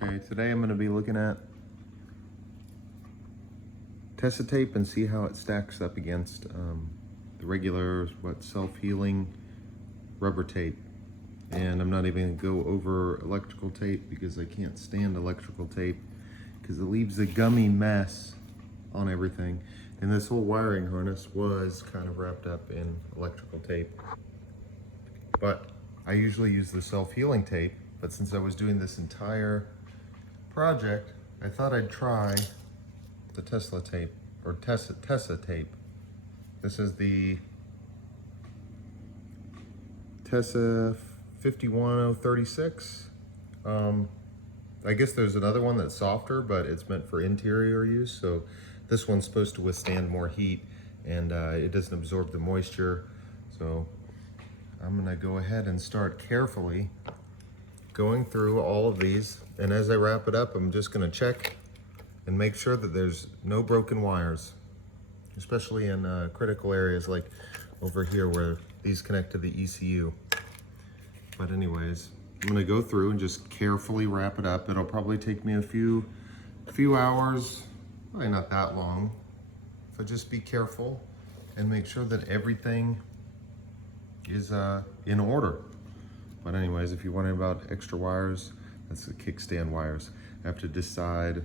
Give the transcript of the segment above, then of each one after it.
Okay, today I'm going to be looking at Tesa tape and see how it stacks up against the regular, self-healing rubber tape. And I'm not even going to go over electrical tape because I can't stand electrical tape because it leaves a gummy mess on everything. And this whole wiring harness was kind of wrapped up in electrical tape. But I usually use the self-healing tape, but since I was doing this entire project, I thought I'd try the Tesa tape, or Tesa tape. This is the Tesa 51036. I guess there's another one that's softer, but it's meant for interior use. So this one's supposed to withstand more heat and it doesn't absorb the moisture. So I'm gonna go ahead and start carefully going through all of these. And as I wrap it up, I'm just gonna check and make sure that there's no broken wires, especially in critical areas like over here where these connect to the ECU. But anyways, I'm gonna go through and just carefully wrap it up. It'll probably take me a few hours, probably not that long. So just be careful and make sure that everything is in order. But anyways, if you're wondering about extra wires, that's the kickstand wires. I have to decide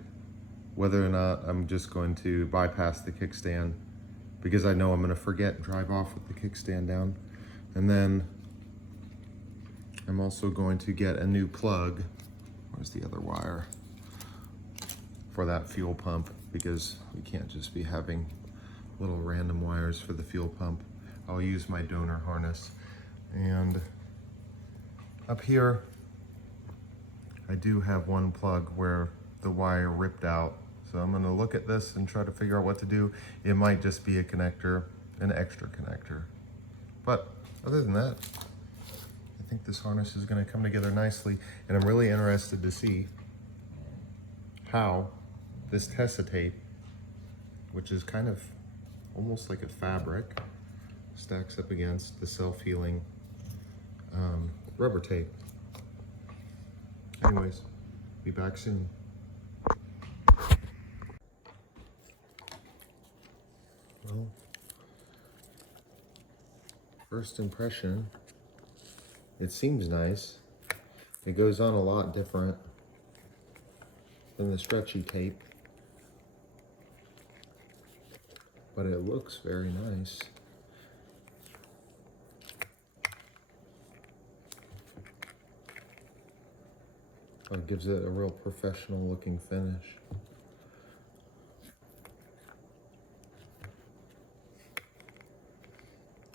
whether or not I'm just going to bypass the kickstand because I know I'm gonna forget and drive off with the kickstand down. And then I'm also going to get a new plug. Where's the other wire? For that fuel pump, because we can't just be having little random wires for the fuel pump. I'll use my donor harness. And up here, I do have one plug where the wire ripped out. So I'm gonna look at this and try to figure out what to do. It might just be a connector, an extra connector. But other than that, I think this harness is gonna come together nicely, and I'm really interested to see how this Tesa tape, which is kind of almost like a fabric, stacks up against the self-healing rubber tape. Anyways, be back soon. Well, first impression, it seems nice. It goes on a lot different than the stretchy tape, but it looks very nice. It gives it a real professional looking finish.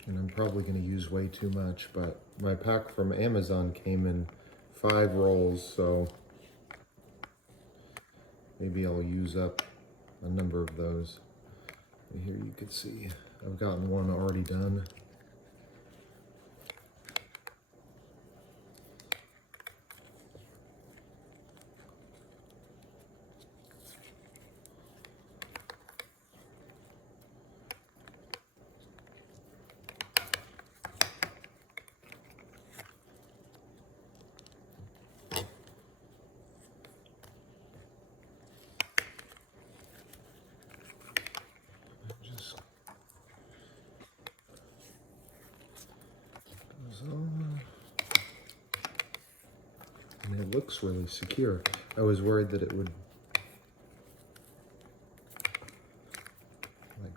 And I'm probably going to use way too much, but my pack from Amazon came in 5 rolls, so maybe I'll use up a number of those. And here you can see I've gotten one already done. And it looks really secure. I was worried that it would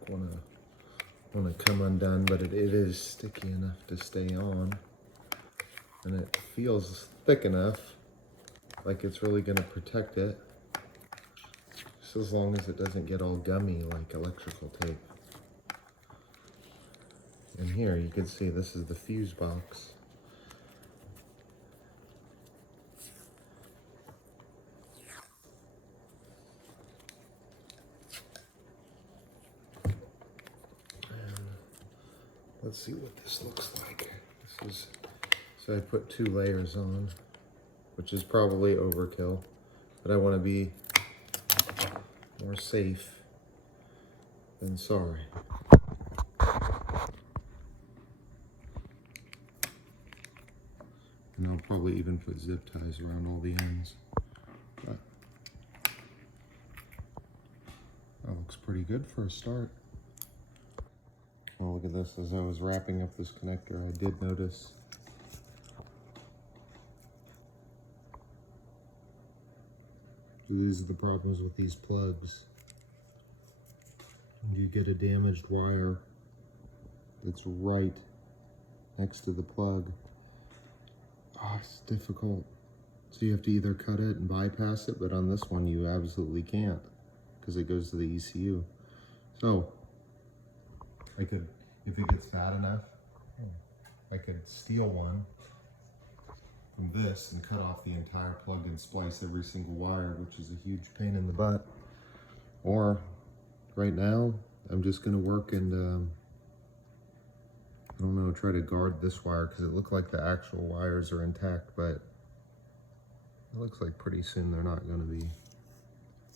wanna come undone, but it is sticky enough to stay on, and it feels thick enough, like it's really gonna protect it, just as long as it doesn't get all gummy like electrical tape. And here you can see this is the fuse box. Let's see what this looks like. So I put 2 layers on, which is probably overkill, but I want to be more safe than sorry. And I'll probably even put zip ties around all the ends. But pretty good for a start. Well, look at this. As I was wrapping up this connector, I did notice these are the problems with these plugs. You get a damaged wire that's right next to the plug. Oh, it's difficult. So you have to either cut it and bypass it, but on this one you absolutely can't because it goes to the ECU. So I could, if it gets bad enough, I could steal one from this and cut off the entire plug and splice every single wire, which is a huge pain in the butt. Or right now, I'm just gonna work and I don't know, try to guard this wire because it looked like the actual wires are intact, but it looks like pretty soon they're not gonna be.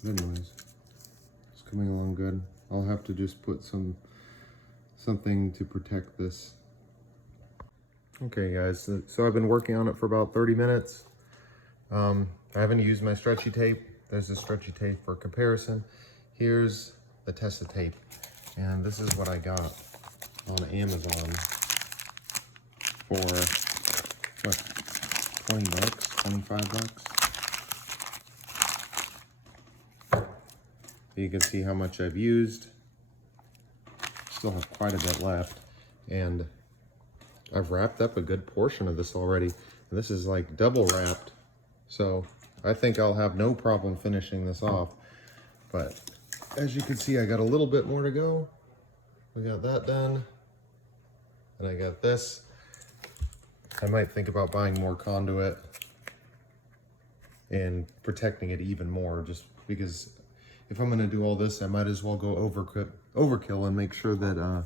But anyways, it's coming along good. I'll have to just put something to protect this. Okay guys, so I've been working on it for about 30 minutes. I haven't used my stretchy tape. There's the stretchy tape for comparison. Here's the Tesa tape. And this is what I got on Amazon for, what, 20 bucks, 25 bucks. You can see how much I've used. Still have quite a bit left. And I've wrapped up a good portion of this already. And this is like double wrapped. So I think I'll have no problem finishing this off. But as you can see, I got a little bit more to go. We got that done. And I got this. I might think about buying more conduit and protecting it even more, just because if I'm gonna do all this, I might as well go overkill and make sure that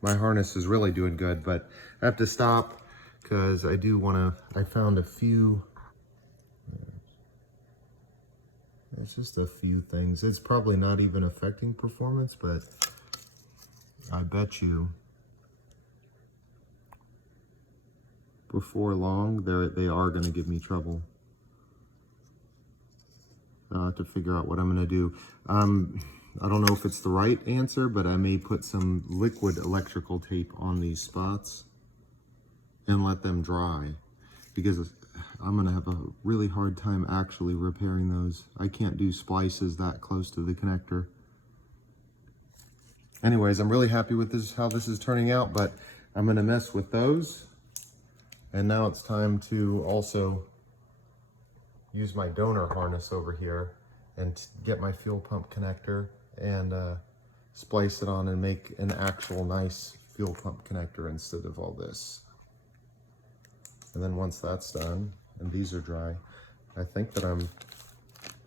my harness is really doing good. But I have to stop because I do wanna, I found a few, it's just a few things. It's probably not even affecting performance, but I bet you before long, they are gonna give me trouble. I'll have to figure out what I'm gonna do. I don't know if it's the right answer, but I may put some liquid electrical tape on these spots and let them dry, because I'm gonna have a really hard time actually repairing those. I can't do splices that close to the connector. Anyways, I'm really happy with this, how this is turning out, but I'm gonna mess with those. And now it's time to also use my donor harness over here and get my fuel pump connector and splice it on and make an actual nice fuel pump connector instead of all this. And then once that's done and these are dry, I think that I'm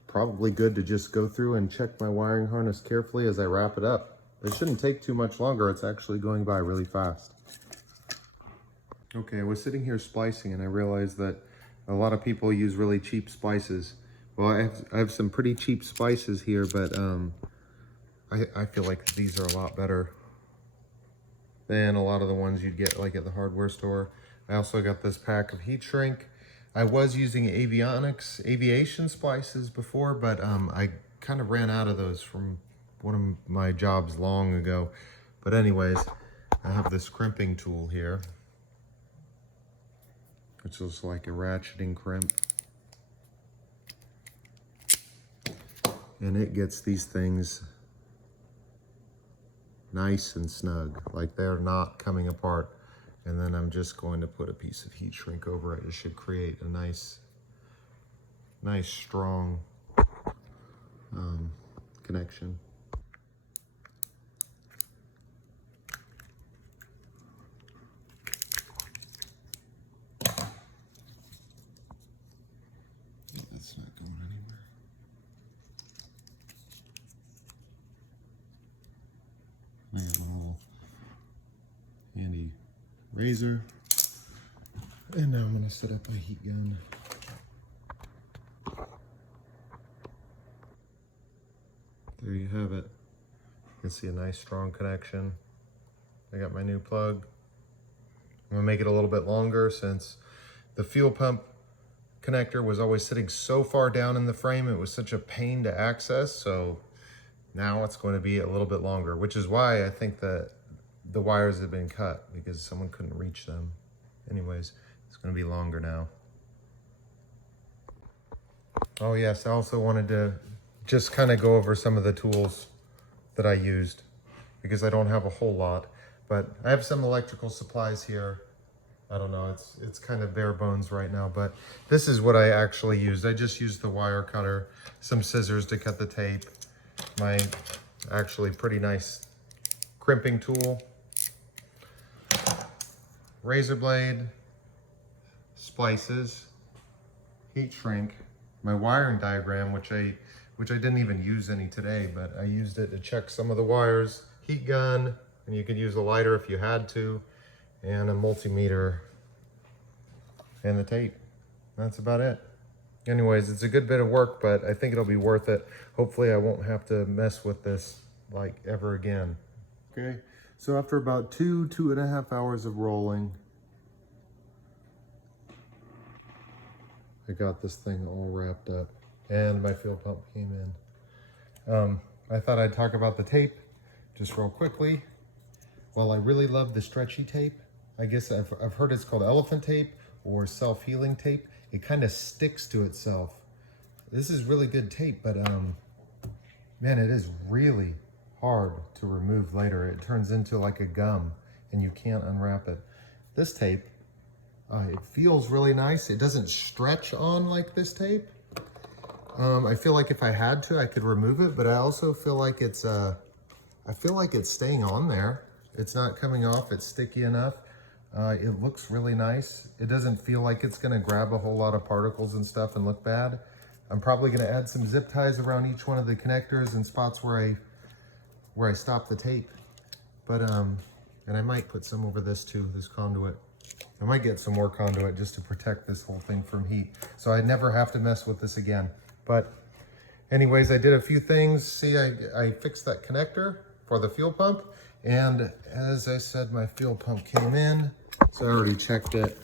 probably good to just go through and check my wiring harness carefully as I wrap it up. It shouldn't take too much longer. It's actually going by really fast. Okay, I was sitting here splicing and I realized that a lot of people use really cheap splices. Well, I have some pretty cheap splices here, but I feel like these are a lot better than a lot of the ones you'd get like at the hardware store. I also got this pack of heat shrink. I was using aviation splices before, but I kind of ran out of those from one of my jobs long ago. But anyways, I have this crimping tool here, which is like a ratcheting crimp. And it gets these things nice and snug, like they're not coming apart. And then I'm just going to put a piece of heat shrink over it. It should create a nice strong connection. That's not going anywhere. I got my little handy razor. And now I'm going to set up my heat gun. There you have it. You can see a nice strong connection. I got my new plug. I'm going to make it a little bit longer since the fuel pump connector was always sitting so far down in the frame. It was such a pain to access. So Now it's going to be a little bit longer, which is why I think that the wires have been cut, because someone couldn't reach them. Anyways, it's going to be longer now. Oh yes, I also wanted to just kind of go over some of the tools that I used, because I don't have a whole lot, but I have some electrical supplies here. I don't know, it's kind of bare bones right now, but this is what I actually used. I just used the wire cutter, some scissors to cut the tape, my actually pretty nice crimping tool, razor blade, splices, heat shrink, my wiring diagram, which I didn't even use any today, but I used it to check some of the wires, heat gun, and you could use a lighter if you had to, and a multimeter, and the tape. That's about it. Anyways, it's a good bit of work, but I think it'll be worth it. Hopefully I won't have to mess with this like ever again. Okay, so after about 2.5 hours of rolling, I got this thing all wrapped up and my fuel pump came in. I thought I'd talk about the tape just real quickly. Well, I really love the stretchy tape. I guess I've heard it's called elephant tape or self-healing tape. It kind of sticks to itself. This is really good tape, but man, it is really hard to remove later. It turns into like a gum and you can't unwrap it. This tape, it feels really nice. It doesn't stretch on like this tape. I feel like if I had to, I could remove it, but I also feel like it's staying on there. It's not coming off, it's sticky enough. It looks really nice. It doesn't feel like it's gonna grab a whole lot of particles and stuff and look bad. I'm probably gonna add some zip ties around each one of the connectors and spots where I stop the tape. But, and I might put some over this too, this conduit. I might get some more conduit just to protect this whole thing from heat, so I never have to mess with this again. But anyways, I did a few things. See, I fixed that connector for the fuel pump, and as I said, my fuel pump came in, so I already checked it,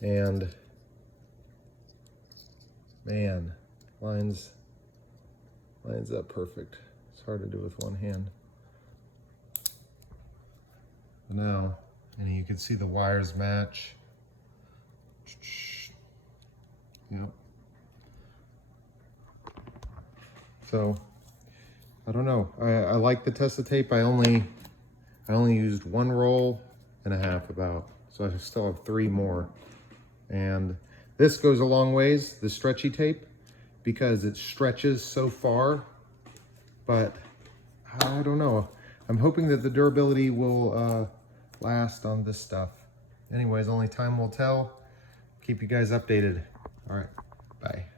and man, lines up perfect. It's hard to do with one hand. Now, and you can see the wires match. Yep. So, I don't know. I like the Tesa tape. I only used 1.5 rolls about, so I still have 3 more. And this goes a long ways, the stretchy tape, because it stretches so far. But I don't know. I'm hoping that the durability will last on this stuff. Anyways, only time will tell. Keep you guys updated. All right, bye.